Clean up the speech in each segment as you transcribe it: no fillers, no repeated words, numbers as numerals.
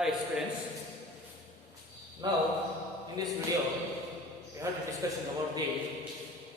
Hi students. Now in this video we have a discussion about the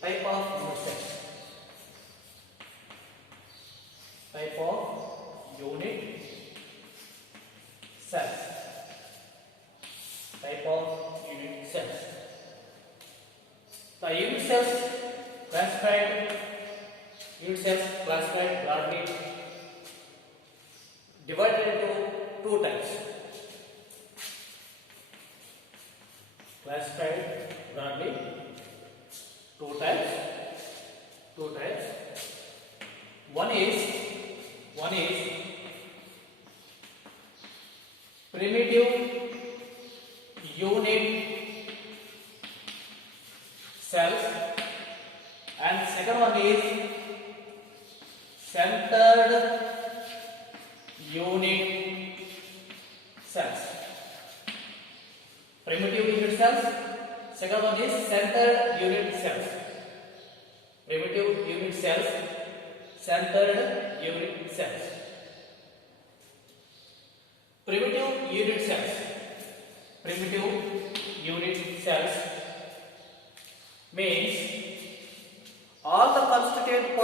type of unit cells. Type of unit cells. Type of unit cells. The unit cells classified broadly divided into two types. Classified broadly two types. One is primitive unit cells, and second one is centered unit cells. Primitive unit cells. Second one is centered unit cells. Primitive unit cells, centered unit cells. Primitive unit cells. Primitive unit cells means all the constituent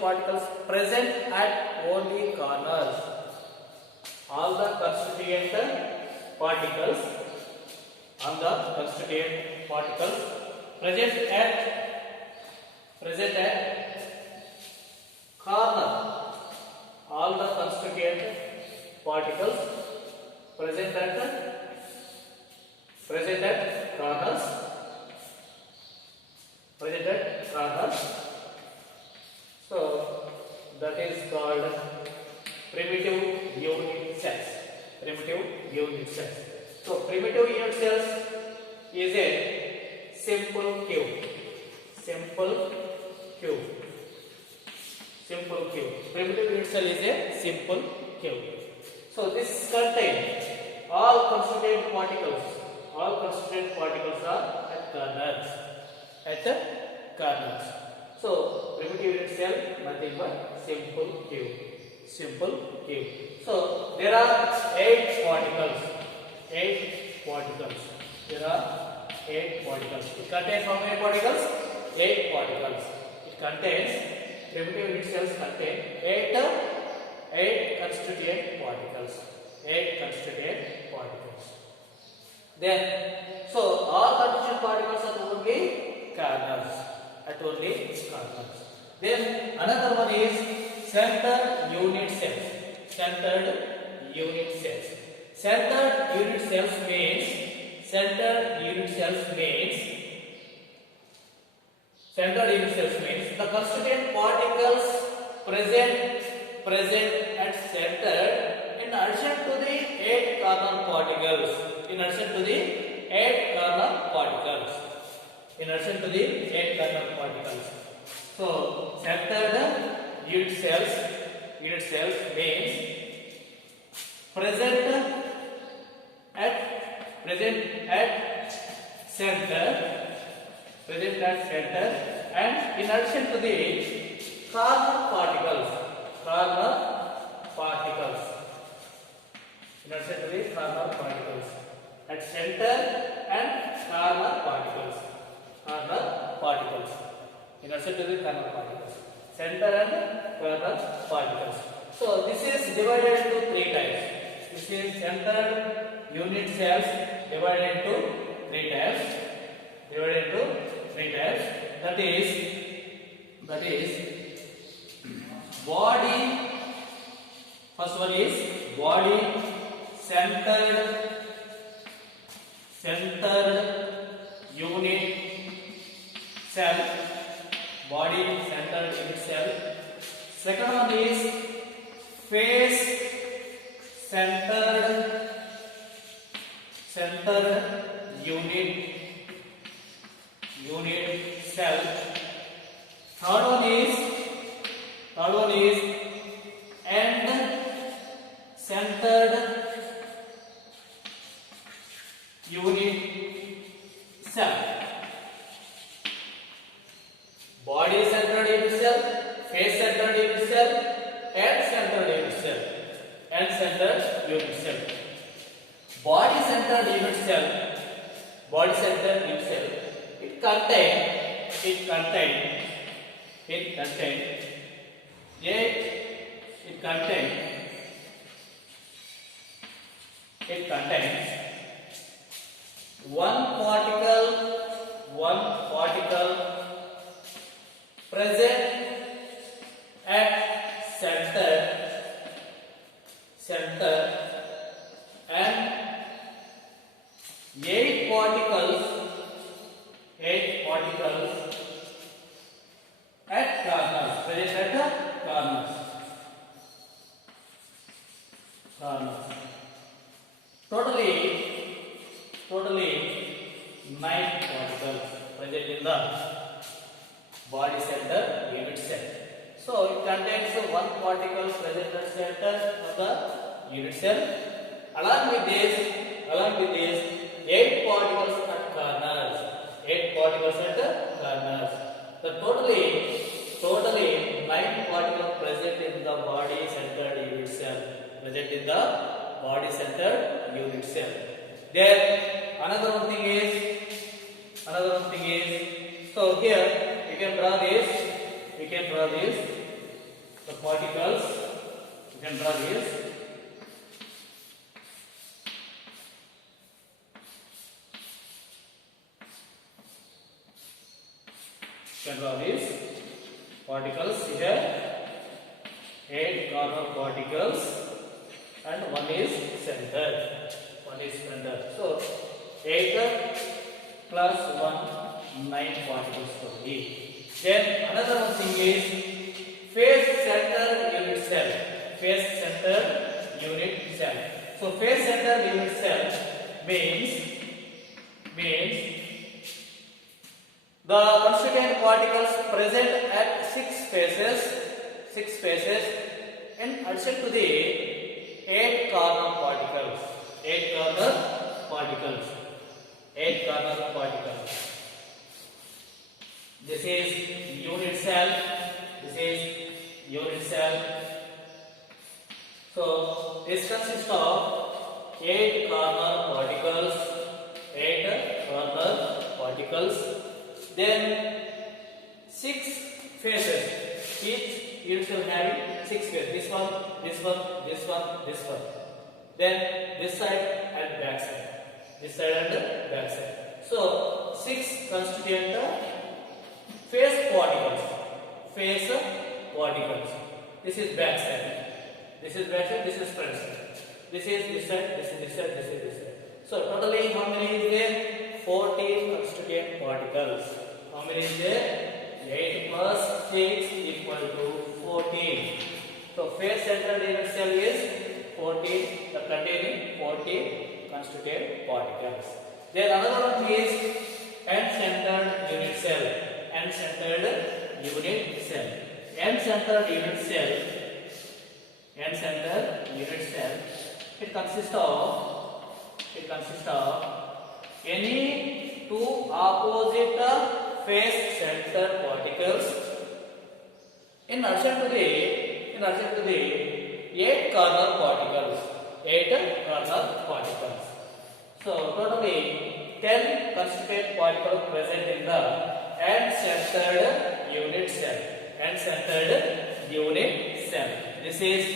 particles present at only corners. All the constituent particles present at corner. All the constituent particles present at corners. So that is called primitive unit cells. So primitive unit cells is a simple cube. Primitive unit cell is a simple cube. So this contains all constituent particles. All constituent particles are at corners. So primitive unit cell nothing but simple cube. So there are 8 particles. There are 8 particles. It contains how many particles? 8 particles. It contains, primitive unit cells contain 8 constituent particles. Then, so all constituent particles are only corners. Then another one is centered unit cells. Centered unit cells means the constituent particles present at center in addition to the 8 corner particles. So centered unit cells means present at center and in addition to the corner particles. At center and corner particles. In addition to the corner particles. Center and corner particles. So this is divided into 3 types. This is centered unit cells divided into 3 types. That is body. First one is body centered unit cell. Second one is face centered unit cell. Third one is end centered unit cell. Body centered unit cell, face centered unit cell, end centered unit cell. end-centered unit cell. Body-centered unit cell. Body-centered unit cell. It contain one particle present at center and 8 particles at corners, present at the corners. Totally 9 particles present in the body center unit cell. So it contains one particle present at center of the unit cell. Along with this, 8 particles at corners. 8 particles at the corners. The totally 9 particles present in the body centered unit cell. Then another one thing is, so here we can draw this, the particles, we can draw this. Particles here, 8 corner particles, and one is center. So 8 plus 1, 9 particles totally. Then another one thing is face center unit cell. So face center unit cell means the constituent particles present at 6 faces in addition to the 8 corner particles. 8 corner particles. This is unit cell. So this consists of 8 corner particles. Then 6 faces. Each unit cell having 6 faces. This one. Then this side and back side. So 6 constituent face particles. This is back side. This is front side. This is this side. So totally how many is there? 14 constituent particles. How many is there? 8 plus 6 equal to 14. So face centered unit cell is 14, containing 14 constituent particles. Then another one is end-centered unit cell. End-centered unit cell. It consists of any 2 opposite face center particles in addition to the 8 corner particles. So totally 10 constituent particles present in the end-centered unit cell. This is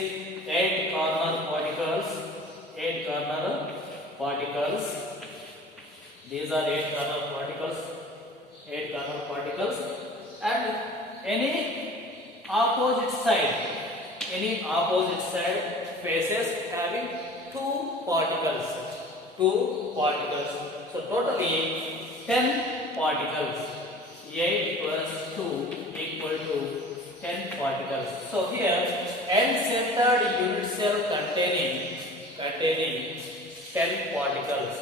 8 corner particles. These are 8 corner particles. And any opposite side faces having 2 particles. So totally 10 particles. 8 plus 2 equal to 10 particles. So here end-centered unit cell containing 10 particles.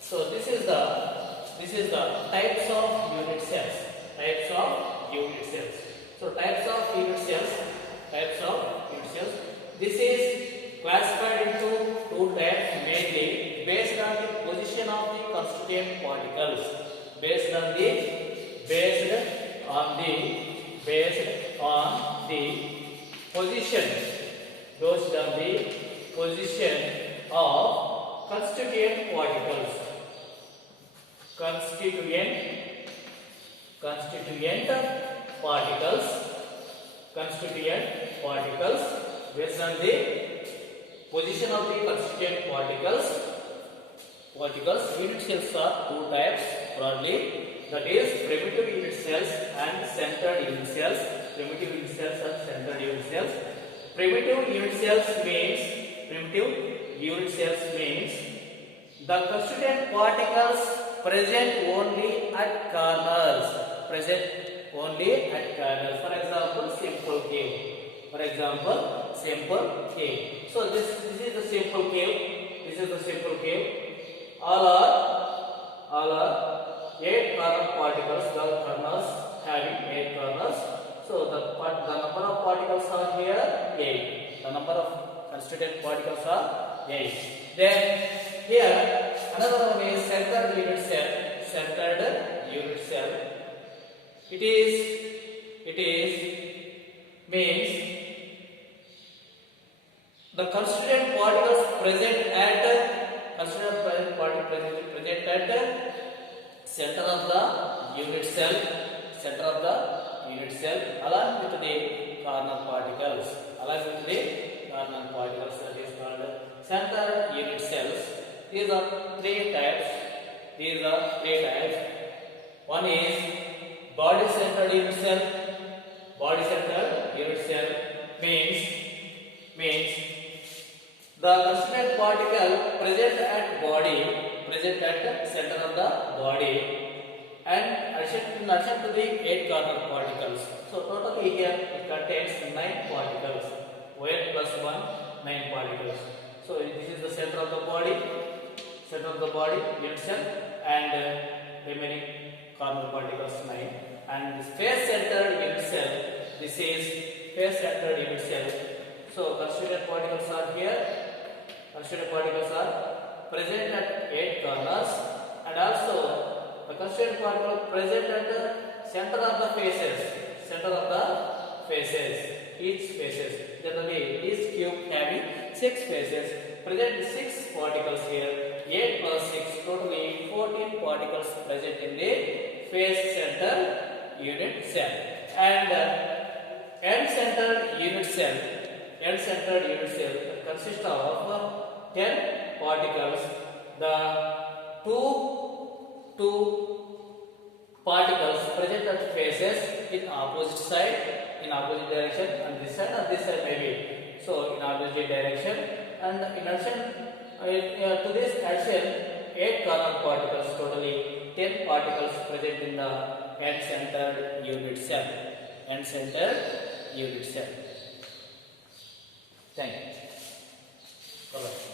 So this is the types of unit cells. So types of unit cells. This is classified into 2 types mainly based on the position of the constituent particles. Based on the position focused on the position of constituent particles. Constituent particles. Constituent particles. Based on the position of the constituent particles. Unit cells are two types broadly. That is primitive unit cells and centered unit cells. Primitive unit cells and centered unit cells. Primitive unit cells means the constituent particles present only at corners. For example, simple cave. So this is the simple cave. All are 8 corner particles. The corners having 8 corners. So the number of particles are here 8. The number of constituent particles are 8. Then here another one is centered unit cell. It means the constituent particles present at center of the unit cell along with the corner particles. That is called centered unit cells. These are three types. One is body centered unit cell. Means the constituent particle present at center of the body, and in addition to the 8 corner particles. So totally here it contains 9 particles. 8 plus 1, 9 particles. So this is the center of the body unit cell, and remaining corner particles 9. And this face centered unit cell. So constituent particles are here. Constituent particles are present at 8 corners, and also the constituent particle present at the center of the faces. Generally, this cube having 6 faces. Present 6 particles here. 8 plus 6, totally 14 particles present in the face center unit cell. And end-centered unit cell consists of 10 particles. The two particles present at faces in opposite direction, and this side maybe. So in opposite direction, and in addition to this action, 8 corner particles, totally 10 particles present in the end-centered unit cell. Thank you. Bye-bye.